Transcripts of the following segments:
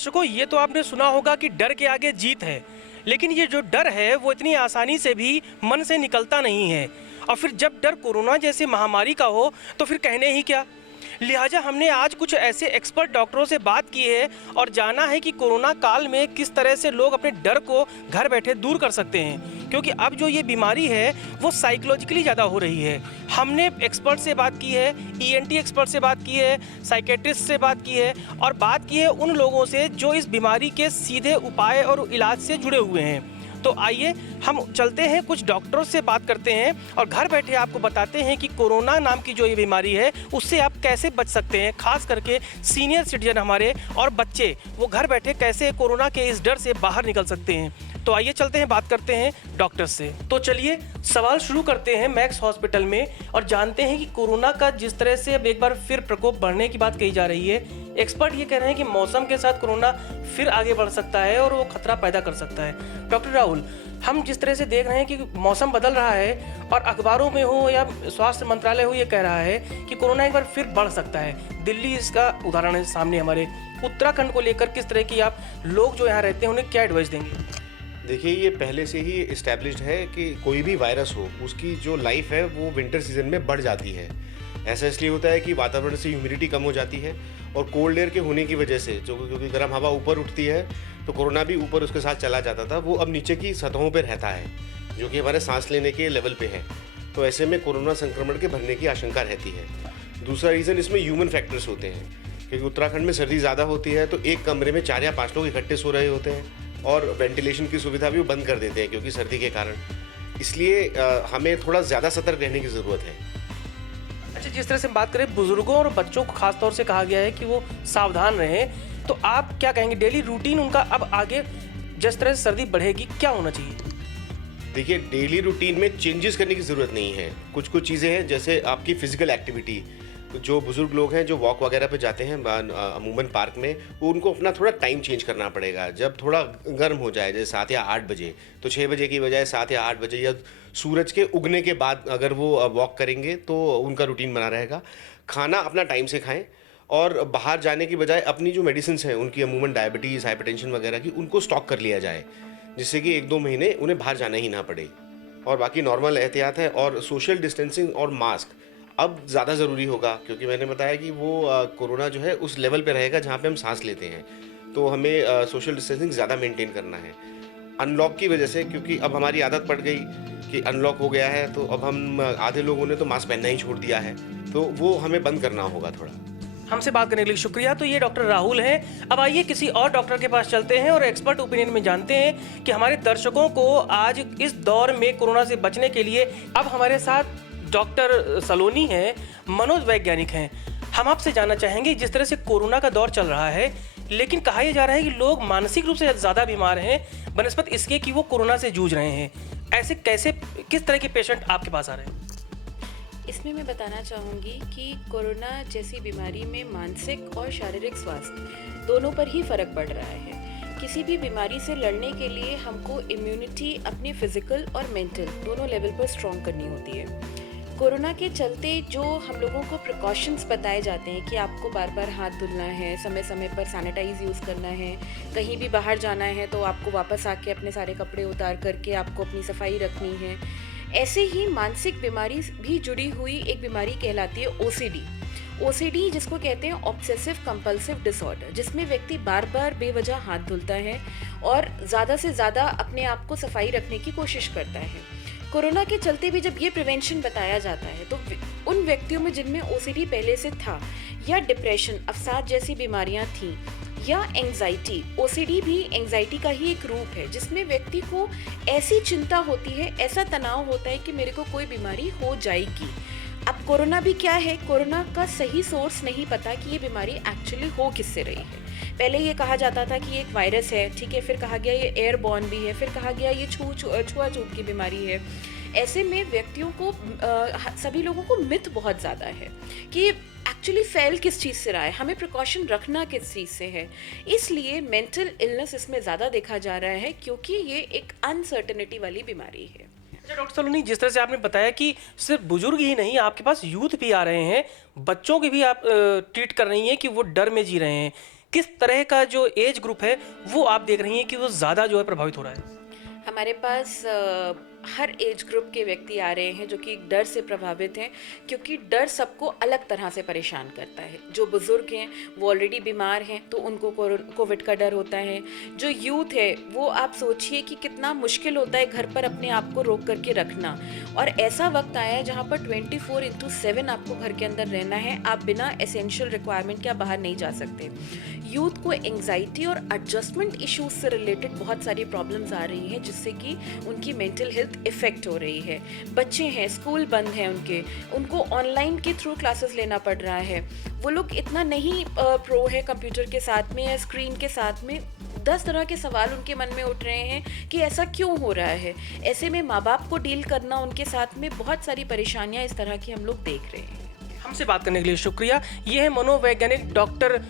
दर्शकों, ये तो आपने सुना होगा कि डर के आगे जीत है, लेकिन ये जो डर है वो इतनी आसानी से भी मन से निकलता नहीं है। और फिर जब डर कोरोना जैसी महामारी का हो तो फिर कहने ही क्या। लिहाजा हमने आज कुछ ऐसे एक्सपर्ट डॉक्टरों से बात की है और जाना है कि कोरोना काल में किस तरह से लोग अपने डर को घर बैठे दूर कर सकते हैं, क्योंकि अब जो ये बीमारी है वो साइकोलॉजिकली ज़्यादा हो रही है। हमने एक्सपर्ट से बात की है, ईएनटी एक्सपर्ट से बात की है, साइकेट्रिस्ट से बात की है और बात की है उन लोगों से जो इस बीमारी के सीधे उपाय और इलाज से जुड़े हुए हैं। तो आइए हम चलते हैं, कुछ डॉक्टरों से बात करते हैं और घर बैठे आपको बताते हैं कि कोरोना नाम की जो ये बीमारी है उससे आप कैसे बच सकते हैं। खास करके सीनियर सिटीजन हमारे और बच्चे, वो घर बैठे कैसे कोरोना के इस डर से बाहर निकल सकते हैं। तो आइए चलते हैं, बात करते हैं डॉक्टर से। तो चलिए सवाल शुरू करते हैं मैक्स हॉस्पिटल में और जानते हैं कि कोरोना का जिस तरह से अब एक बार फिर प्रकोप बढ़ने की बात कही जा रही है, एक्सपर्ट ये कह रहे हैं कि मौसम के साथ कोरोना फिर आगे बढ़ सकता है और वो खतरा पैदा कर सकता है। डॉक्टर राहुल, हम जिस तरह से देख रहे हैं कि मौसम बदल रहा है और अखबारों में हो या स्वास्थ्य मंत्रालय हो ये कह रहा है कि कोरोना एक बार फिर बढ़ सकता है। दिल्ली इसका उदाहरण है सामने हमारे। उत्तराखंड को लेकर किस तरह की आप लोग जो यहाँ रहते हैं उन्हें क्या एडवाइस देंगे? देखिए, ये पहले से ही इस्टेब्लिश्ड है कि कोई भी वायरस हो उसकी जो लाइफ है वो विंटर सीजन में बढ़ जाती है। ऐसा इसलिए होता है कि वातावरण से ह्यूमिडिटी कम हो जाती है और कोल्ड एयर के होने की वजह से, जो क्योंकि गर्म हवा ऊपर उठती है तो कोरोना भी ऊपर उसके साथ चला जाता था, वो अब नीचे की सतहों पर रहता है जो कि हमारे सांस लेने के लेवल पे है। तो ऐसे में कोरोना संक्रमण के बढ़ने की आशंका रहती है। दूसरा रीज़न इसमें ह्यूमन फैक्टर्स होते हैं, क्योंकि उत्तराखंड में सर्दी ज़्यादा होती है तो एक कमरे में 4 या 5 लोग इकट्ठे सो रहे होते हैं और वेंटिलेशन की सुविधा भी वो बंद कर देते हैं क्योंकि सर्दी के कारण। इसलिए हमें थोड़ा ज़्यादा सतर्क रहने की ज़रूरत है। अच्छा, जिस तरह से बात करें बुजुर्गों और बच्चों को खास तौर से कहा गया है कि वो सावधान रहें, तो आप क्या कहेंगे डेली रूटीन उनका अब आगे जिस तरह से सर्दी बढ़ेगी क्या होना चाहिए? देखिए, डेली रूटीन में चेंजेस करने की ज़रूरत नहीं है। कुछ चीज़ें हैं, जैसे आपकी फ़िज़िकल एक्टिविटी। जो बुज़ुर्ग लोग हैं जो वॉक वगैरह पे जाते हैं अमूमन पार्क में, वो उनको अपना थोड़ा टाइम चेंज करना पड़ेगा। जब थोड़ा गर्म हो जाए, जैसे 7 या 8 बजे, तो 6 बजे की बजाय 7 या 8 बजे या सूरज के उगने के बाद अगर वो वॉक करेंगे तो उनका रूटीन बना रहेगा। खाना अपना टाइम से खाएँ और बाहर जाने की बजाय अपनी जो मेडिसिन्स हैं उनकी, अमूमन डायबिटीज़, हाइपरटेंशन वगैरह की, उनको स्टॉक कर लिया जाए, जिससे कि 1-2 महीने उन्हें बाहर जाना ही ना पड़े। और बाकी नॉर्मल एहतियात है और सोशल डिस्टेंसिंग और मास्क अब ज़्यादा ज़रूरी होगा, क्योंकि मैंने बताया कि वो कोरोना जो है उस लेवल पे रहेगा जहाँ पे हम सांस लेते हैं, तो हमें सोशल डिस्टेंसिंग ज़्यादा मेंटेन करना है। अनलॉक की वजह से, क्योंकि अब हमारी आदत पड़ गई कि अनलॉक हो गया है, तो अब हम आधे लोगों ने तो मास्क पहनना ही छोड़ दिया है, तो वो हमें बंद करना होगा थोड़ा। हमसे बात करने के लिए शुक्रिया। तो ये डॉक्टर राहुल हैं। अब आइए किसी और डॉक्टर के पास चलते हैं और एक्सपर्ट ओपिनियन में जानते हैं कि हमारे दर्शकों को आज इस दौर में कोरोना से बचने के लिए। अब हमारे साथ डॉक्टर सलोनी हैं, मनोवैज्ञानिक हैं। हम आपसे जानना चाहेंगे, जिस तरह से कोरोना का दौर चल रहा है, लेकिन कहा यह जा रहा है कि लोग मानसिक रूप से ज़्यादा बीमार हैं बनस्पत इसके कि वो कोरोना से जूझ रहे हैं। ऐसे कैसे, किस तरह के पेशेंट आपके पास आ रहे हैं? इसमें मैं बताना चाहूँगी कि कोरोना जैसी बीमारी में मानसिक और शारीरिक स्वास्थ्य दोनों पर ही फ़र्क पड़ रहा है। किसी भी बीमारी से लड़ने के लिए हमको इम्यूनिटी अपनी फिजिकल और मेंटल दोनों लेवल पर स्ट्रॉन्ग करनी होती है। कोरोना के चलते जो हम लोगों को प्रिकॉशंस बताए जाते हैं कि आपको बार बार हाथ धुलना है, समय समय पर सैनिटाइज यूज़ करना है, कहीं भी बाहर जाना है तो आपको वापस आके अपने सारे कपड़े उतार करके आपको अपनी सफाई रखनी है। ऐसे ही मानसिक बीमारी भी जुड़ी हुई एक बीमारी कहलाती है ओसीडी, जिसको कहते हैं ऑब्सेसिव कंपल्सिव डिसऑर्डर, जिसमें व्यक्ति बार बार बेवजह हाथ धुलता है और ज़्यादा से ज़्यादा अपने आप को सफाई रखने की कोशिश करता है। कोरोना के चलते भी जब ये प्रिवेंशन बताया जाता है तो उन व्यक्तियों में जिनमें ओसीडी पहले से था, या डिप्रेशन, अवसाद जैसी बीमारियां थीं, या एंग्जाइटी, ओसीडी भी एंग्जाइटी का ही एक रूप है, जिसमें व्यक्ति को ऐसी चिंता होती है, ऐसा तनाव होता है कि मेरे को कोई बीमारी हो जाएगी। अब कोरोना भी क्या है, कोरोना का सही सोर्स नहीं पता कि ये बीमारी एक्चुअली हो किससे रही है। पहले ये कहा जाता था कि एक वायरस है, ठीक है, फिर कहा गया ये एयरबॉर्न भी है, फिर कहा गया ये छुआछूत की बीमारी है। ऐसे में व्यक्तियों को सभी लोगों को मिथ बहुत ज़्यादा है कि एक्चुअली फैल किस चीज़ से रहा है, हमें प्रिकॉशन रखना किस चीज़ से है। इसलिए मेंटल इलनेस इसमें ज़्यादा देखा जा रहा है, क्योंकि ये एक अनसर्टेनिटी वाली बीमारी है। अच्छा डॉक्टर सलोनी, जिस तरह से आपने बताया कि सिर्फ बुजुर्ग ही नहीं, आपके पास यूथ भी आ रहे हैं, बच्चों की भी आप ट्रीट कर रही हैं कि वो डर में जी रहे हैं, किस तरह का जो एज ग्रुप है वो आप देख रही हैं कि वो ज़्यादा जो है प्रभावित हो रहा है? हमारे पास हर एज ग्रुप के व्यक्ति आ रहे हैं जो कि डर से प्रभावित हैं, क्योंकि डर सबको अलग तरह से परेशान करता है। जो बुज़ुर्ग हैं वो ऑलरेडी बीमार हैं तो उनको कोविड का डर होता है। जो यूथ है वो आप सोचिए कि कितना मुश्किल होता है घर पर अपने आप को रोक करके रखना, और ऐसा वक्त आया है जहाँ पर 24/7 आपको घर के अंदर रहना है। आप बिना एसेंशियल रिक्वायरमेंट के आप बाहर नहीं जा सकते। यूथ को एंग्जाइटी और एडजस्टमेंट इश्यूज से रिलेटेड बहुत सारी प्रॉब्लम्स आ रही हैं, जिससे कि उनकी मेंटल हेल्थ इफ़ेक्ट हो रही है। बच्चे हैं, स्कूल बंद हैं उनको ऑनलाइन के थ्रू क्लासेस लेना पड़ रहा है। वो लोग इतना नहीं प्रो है कंप्यूटर के साथ में या स्क्रीन के साथ में। 10 तरह के सवाल उनके मन में उठ रहे हैं कि ऐसा क्यों हो रहा है। ऐसे में माँ बाप को डील करना उनके साथ में बहुत सारी परेशानियाँ इस तरह की हम लोग देख रहे हैं। हमसे बात करने के लिए शुक्रिया। ये है मनोवैज्ञानिक डॉक्टर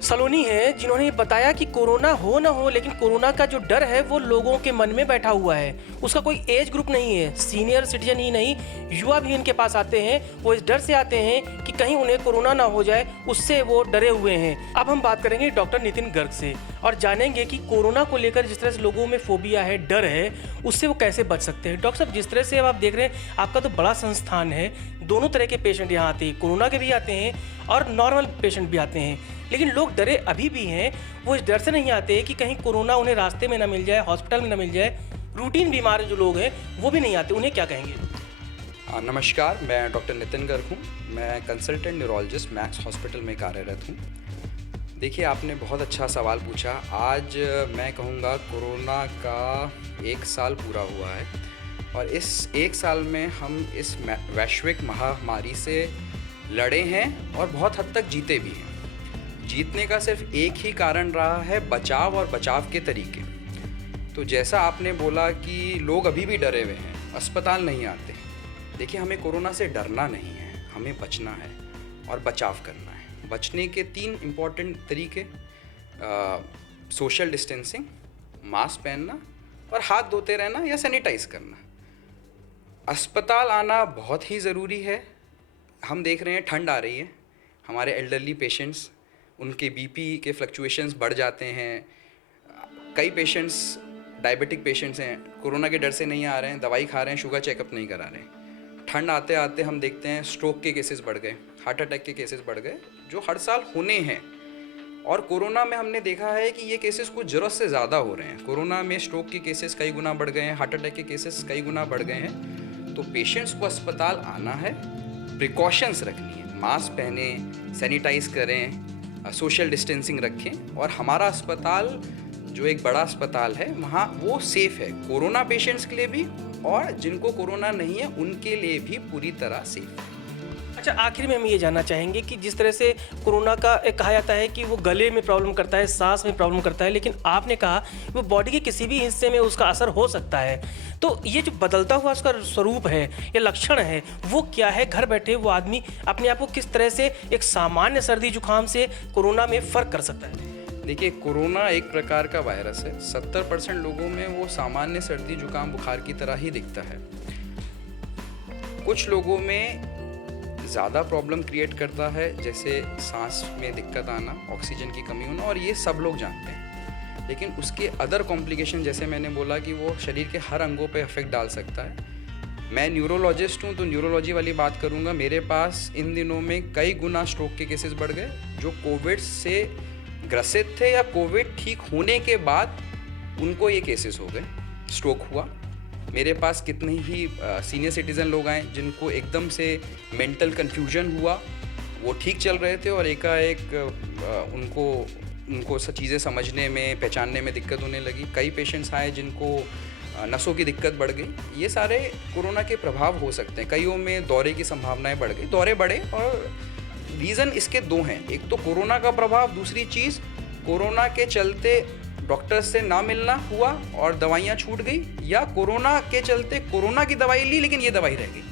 सलोनी है, जिन्होंने बताया कि कोरोना हो ना हो, लेकिन कोरोना का जो डर है वो लोगों के मन में बैठा हुआ है। उसका कोई एज ग्रुप नहीं है, सीनियर सिटीजन ही नहीं, युवा भी इनके पास आते हैं। वो इस डर से आते हैं कि कहीं उन्हें कोरोना ना हो जाए, उससे वो डरे हुए हैं। अब हम बात करेंगे डॉक्टर नितिन गर्ग से और जानेंगे कि कोरोना को लेकर जिस तरह से लोगों में फोबिया है, डर है, उससे वो कैसे बच सकते हैं। डॉक्टर साहब, जिस तरह से अब आप देख रहे हैं, आपका तो बड़ा संस्थान है, दोनों तरह के पेशेंट यहाँ आते हैं, कोरोना के भी आते हैं और नॉर्मल पेशेंट भी आते हैं, लेकिन लोग डरे अभी भी हैं। वो इस डर से नहीं आते कि कहीं कोरोना उन्हें रास्ते में ना मिल जाए, हॉस्पिटल में ना मिल जाए। रूटीन बीमार जो लोग हैं वो भी नहीं आते, उन्हें क्या कहेंगे? नमस्कार, मैं डॉक्टर नितिन गर्ग हूँ। मैं कंसल्टेंट न्यूरोलॉजिस्ट मैक्स हॉस्पिटल में कार्यरत हूँ। देखिए, आपने बहुत अच्छा सवाल पूछा। आज मैं कहूँगा कोरोना का 1 साल पूरा हुआ है और इस 1 साल में हम इस वैश्विक महामारी से लड़े हैं और बहुत हद तक जीते भी हैं। जीतने का सिर्फ एक ही कारण रहा है, बचाव और बचाव के तरीके। तो जैसा आपने बोला कि लोग अभी भी डरे हुए हैं, अस्पताल नहीं आते। देखिए, हमें कोरोना से डरना नहीं है, हमें बचना है और बचाव करना है। बचने के 3 इम्पॉर्टेंट तरीके, सोशल डिस्टेंसिंग, मास्क पहनना और हाथ धोते रहना या सैनिटाइज करना। अस्पताल आना बहुत ही ज़रूरी है। हम देख रहे हैं ठंड आ रही है, हमारे एल्डरली पेशेंट्स, उनके बीपी के फ्लक्चुएशंस बढ़ जाते हैं। कई पेशेंट्स डायबिटिक पेशेंट्स हैं, कोरोना के डर से नहीं आ रहे हैं, दवाई खा रहे हैं, शुगर चेकअप नहीं करा रहे हैं। ठंड आते आते हम देखते हैं स्ट्रोक के केसेस बढ़ गए, हार्ट अटैक के केसेस बढ़ गए, जो हर साल होने हैं। और कोरोना में हमने देखा है कि ये केसेस कुछ ज़रूरत से ज़्यादा हो रहे हैं। कोरोना में स्ट्रोक के केसेस कई गुना बढ़ गए हैं, हार्ट अटैक के केसेस कई गुना बढ़ गए हैं। तो पेशेंट्स को अस्पताल आना है, प्रिकॉशंस रखनी है, मास्क पहने, सैनिटाइज करें, सोशल डिस्टेंसिंग रखें। और हमारा अस्पताल जो एक बड़ा अस्पताल है, वहाँ वो सेफ़ है कोरोना पेशेंट्स के लिए भी, और जिनको कोरोना नहीं है उनके लिए भी पूरी तरह सेफ है। अच्छा, आखिर में हम ये जानना चाहेंगे कि जिस तरह से कोरोना का कहा जाता है कि वो गले में प्रॉब्लम करता है, सांस में प्रॉब्लम करता है, लेकिन आपने कहा वो बॉडी के किसी भी हिस्से में उसका असर हो सकता है। तो ये जो बदलता हुआ उसका स्वरूप है या लक्षण है, वो क्या है? घर बैठे वो आदमी अपने आप को किस तरह से एक सामान्य सर्दी जुकाम से कोरोना में फ़र्क कर सकता है? देखिए, कोरोना एक प्रकार का वायरस है। 70% लोगों में वो सामान्य सर्दी जुकाम बुखार की तरह ही दिखता है। कुछ लोगों में ज़्यादा प्रॉब्लम क्रिएट करता है, जैसे सांस में दिक्कत आना, ऑक्सीजन की कमी होना, और ये सब लोग जानते हैं। लेकिन उसके अदर कॉम्प्लिकेशन, जैसे मैंने बोला कि वो शरीर के हर अंगों पे इफेक्ट डाल सकता है। मैं न्यूरोलॉजिस्ट हूँ तो न्यूरोलॉजी वाली बात करूँगा। मेरे पास इन दिनों में कई गुना स्ट्रोक के केसेस बढ़ गए, जो कोविड से ग्रसित थे या कोविड ठीक होने के बाद उनको ये केसेस हो गए, स्ट्रोक हुआ। मेरे पास कितने ही सीनियर सिटीज़न लोग आए जिनको एकदम से मेंटल कन्फ्यूजन हुआ, वो ठीक चल रहे थे और एकाएक उनको चीज़ें समझने में, पहचानने में दिक्कत होने लगी। कई पेशेंट्स आए जिनको नसों की दिक्कत बढ़ गई। ये सारे कोरोना के प्रभाव हो सकते हैं। कईयों में दौरे की संभावनाएं बढ़ गई, दौरे बढ़े, और रीज़न इसके 2 हैं। एक तो कोरोना का प्रभाव, दूसरी चीज़ कोरोना के चलते डॉक्टर से ना मिलना हुआ और दवाइयाँ छूट गई, या कोरोना के चलते कोरोना की दवाई ली लेकिन ये दवाई रह गई।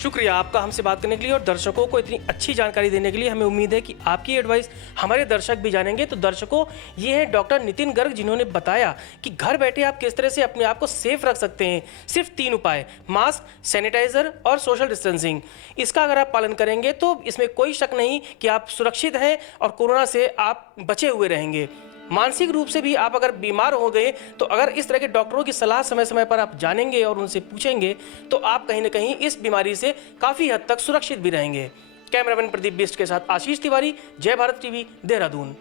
शुक्रिया आपका हमसे बात करने के लिए और दर्शकों को इतनी अच्छी जानकारी देने के लिए। हमें उम्मीद है कि आपकी एडवाइस हमारे दर्शक भी जानेंगे। तो दर्शकों, ये है डॉक्टर नितिन गर्ग, जिन्होंने बताया कि घर बैठे आप किस तरह से अपने आप को सेफ रख सकते हैं। सिर्फ 3 उपाय, मास्क, सैनिटाइजर और सोशल डिस्टेंसिंग। इसका अगर आप पालन करेंगे तो इसमें कोई शक नहीं कि आप सुरक्षित हैं और कोरोना से आप बचे हुए रहेंगे। मानसिक रूप से भी आप अगर बीमार हो गए तो अगर इस तरह के डॉक्टरों की सलाह समय समय पर आप जानेंगे और उनसे पूछेंगे तो आप कहीं ना कहीं इस बीमारी से काफ़ी हद तक सुरक्षित भी रहेंगे। कैमरामैन प्रदीप बिष्ट के साथ आशीष तिवारी, जय भारत टीवी, देहरादून।